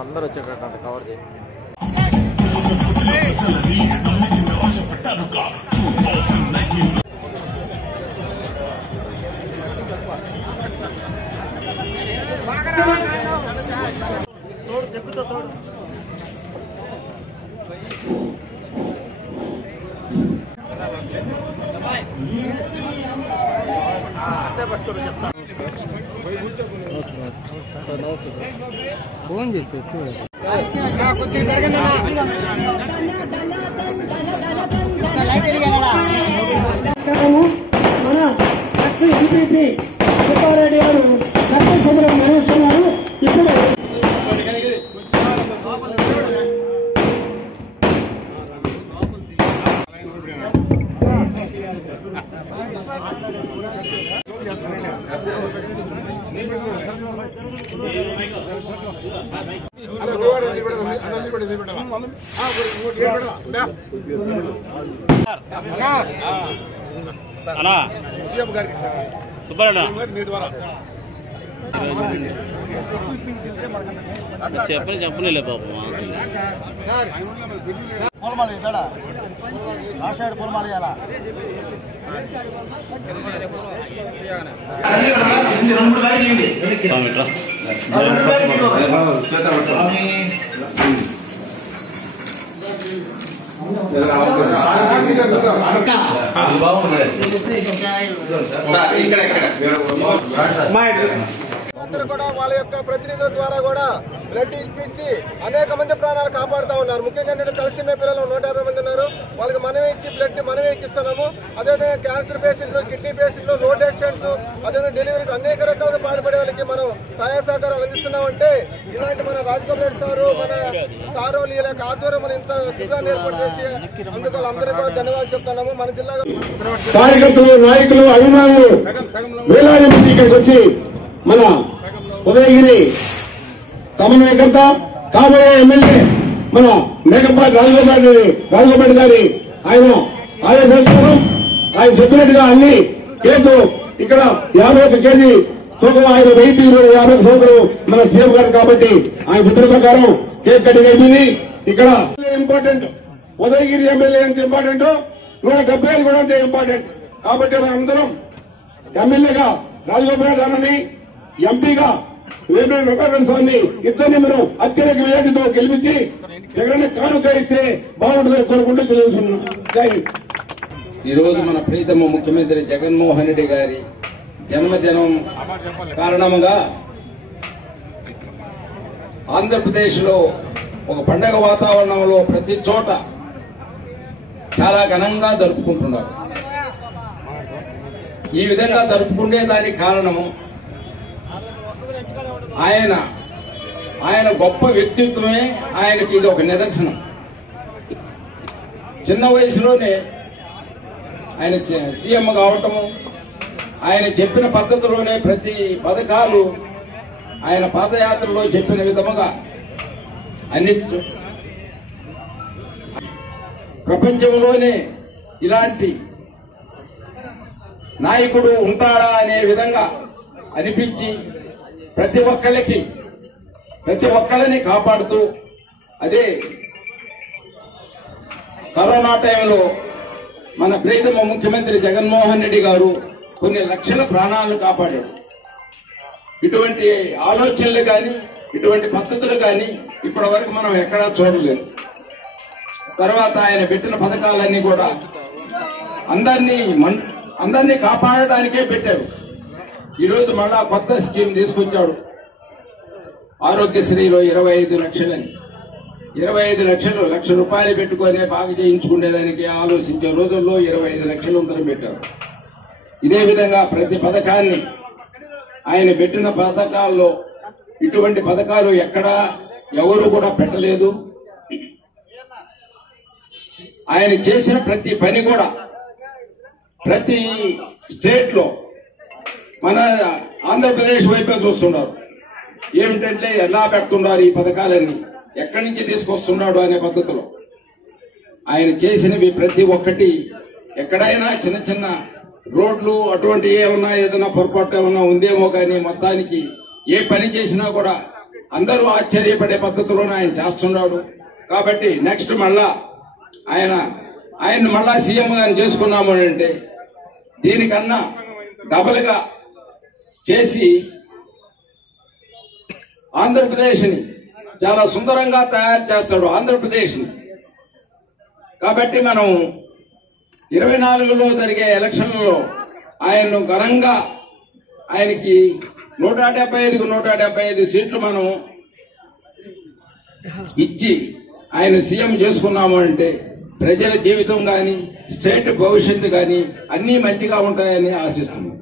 అందరూ వచ్చేటట్టు కవర్ చేయి. ఫోన్ చేసి మన ఎంపీపీ సుబ్బారెడ్డి గారు రక్త శిబిరం నిర్వహిస్తున్నారు. ఇప్పుడు చెప్పలే పాప అందరూ కూడా వాళ్ళ యొక్క ప్రతినిధుల ద్వారా కూడా బ్లడ్ ఇప్పించి అనేక మంది ప్రాణాలు కాపాడుతూ ఉన్నారు. ముఖ్యంగా ఏంటంటే తలసీమియా పిల్లలు 150 మంది ఉన్నారు. వాళ్ళకి మనమే ఇచ్చి బ్లడ్ మనమే ఎక్కిస్తున్నాము. అదేవిధంగా క్యాన్సర్ పేషెంట్లు, కిడ్నీ పేషెంట్లు, రోడ్ యాక్సిడెంట్స్, అదేవిధంగా డెలివరీకి అనేక రకాలుగా బాధపడే వాళ్ళకి మనం సహాయ సహకారాలు అందిస్తున్నామంటే ఇలాంటి మన రాజగోపాల్ రెడ్డి సారు, మన సారు వీళ్ళ యొక్క ఆధ్వర్యం మనం ఇంత శిబిరాన్ని ఏర్పాటు చేసి అందుకు వాళ్ళందరికీ కూడా ధన్యవాదాలు చెప్తున్నాము. మన జిల్లాలో కార్యకర్తలు, నాయకులు, అభిమానులు వేలాది మంది ఇక్కడికి వచ్చి మన ఉదయగిరి సమన్వయకర్త కాబోయే ఎమ్మెల్యే మన మేకపాటి రాజగోపాల్ గారి ఆయన ఆదేశానుసారం ఆయన చెప్పినట్టుగా అన్ని కేకు ఇక్కడ 51 కేజీ తూకం ఆయన 1050 సంవత్సరం మన సీఎం గారు కాబట్టి ఆయన చెప్పిన ప్రకారం కేక్ కటింగ్ అయిపోయింది. ఇక్కడ ఇంపార్టెంట్ ఉదయగిరి ఎమ్మెల్యే ఎంత ఇంపార్టెంట్ 175 కూడా అంతే ఇంపార్టెంట్. కాబట్టి మన అందరం ఎమ్మెల్యేగా రాజగోపాల్ గారిని, ఎంపీగా వేమిరెడ్డి వెంకటరమణ స్వామిని ఇద్దరిని మనం అత్యధిక మెజార్టీతో గెలిపించి జగన్ కానుక ఇస్తే బాగుంటుందని కోరుకుంటూ తెలియజేస్తున్నాం. జై హింద్. ఈ రోజు మన ప్రీతమ ముఖ్యమంత్రి జగన్మోహన్ రెడ్డి గారి జన్మదినం కారణంగా ఆంధ్రప్రదేశ్ లో ఒక పండగ వాతావరణంలో ప్రతి చోట చాలా ఘనంగా జరుపుకుంటున్నారు. ఈ విధంగా జరుపుకునే దానికి కారణము ఆయన గొప్ప వ్యక్తిత్వమే ఆయనకి ఇది ఒక నిదర్శనం. చిన్న వయసులోనే ఆయన సీఎం కావటము, ఆయన చెప్పిన పద్ధతిలోనే ప్రతి పథకాలు ఆయన పాదయాత్రలో చెప్పిన విధముగా అన్ని ప్రపంచంలోనే ఇలాంటి నాయకుడు ఉంటాడా అనే విధంగా అనిపించి ప్రతి ఒక్కళ్ళని కాపాడుతూ అదే కరోనా టైంలో మన ప్రీతమ ముఖ్యమంత్రి జగన్మోహన్ రెడ్డి గారు కొన్ని లక్షల ప్రాణాలను కాపాడాడు. ఇటువంటి ఆలోచనలు కానీ ఇటువంటి పద్ధతులు కానీ ఇప్పటి వరకు మనం ఎక్కడా చూడలేదు. తర్వాత ఆయన పెట్టిన పథకాలన్నీ కూడా అందరినీ కాపాడడానికే పెట్టారు. ఈరోజు మళ్ళా కొత్త స్కీమ్ తీసుకొచ్చాడు. ఆరోగ్యశ్రీలో 25 లక్షలని 25 లక్షలు ₹1,00,000 పెట్టుకొని బాగా చేయించుకునేదానికి ఆలోచించే రోజుల్లో 25 లక్షలు ఉందని పెట్టారు. ఇదే విధంగా ప్రతి పథకాన్ని ఆయన పెట్టిన పథకాల్లో ఇటువంటి పథకాలు ఎక్కడా ఎవరు కూడా పెట్టలేదు. ఆయన చేసిన ప్రతి పని కూడా ప్రతి స్టేట్ లో మన ఆంధ్రప్రదేశ్ వైపే చూస్తున్నారు. ఏమిటంటే ఎలా పెడుతున్నారు ఈ పథకాలన్నీ, ఎక్కడి నుంచి తీసుకొస్తున్నాడు అనే పద్ధతిలో ఆయన చేసినవి ప్రతి ఒక్కటి. ఎక్కడైనా చిన్న చిన్న రోడ్లు అటువంటి ఏదైనా పొరపాటు ఏమన్నా ఉందేమో కానీ మొత్తానికి ఏ పని చేసినా కూడా అందరూ ఆశ్చర్యపడే పద్ధతిలోనే ఆయన చేస్తున్నాడు. కాబట్టి నెక్స్ట్ మళ్ళా ఆయన మళ్ళా సీఎం గాని చేసుకున్నాము అంటే దీనికన్నా డబల్ గా చేసి ఆంధ్రప్రదేశ్ ని చాలా సుందరంగా తయారు చేస్తాడు ఆంధ్రప్రదేశ్ ని. కాబట్టి మనం 24లో జరిగే ఎలక్షన్లలో ఆయన్ను ఘనంగా ఆయనకి 175కు 175 సీట్లు మనం ఇచ్చి ఆయన సీఎం చేసుకున్నాము అంటే ప్రజల జీవితం గాని స్టేట్ భవిష్యత్తు గాని అన్ని మంచిగా ఉంటాయని ఆశిస్తున్నాం.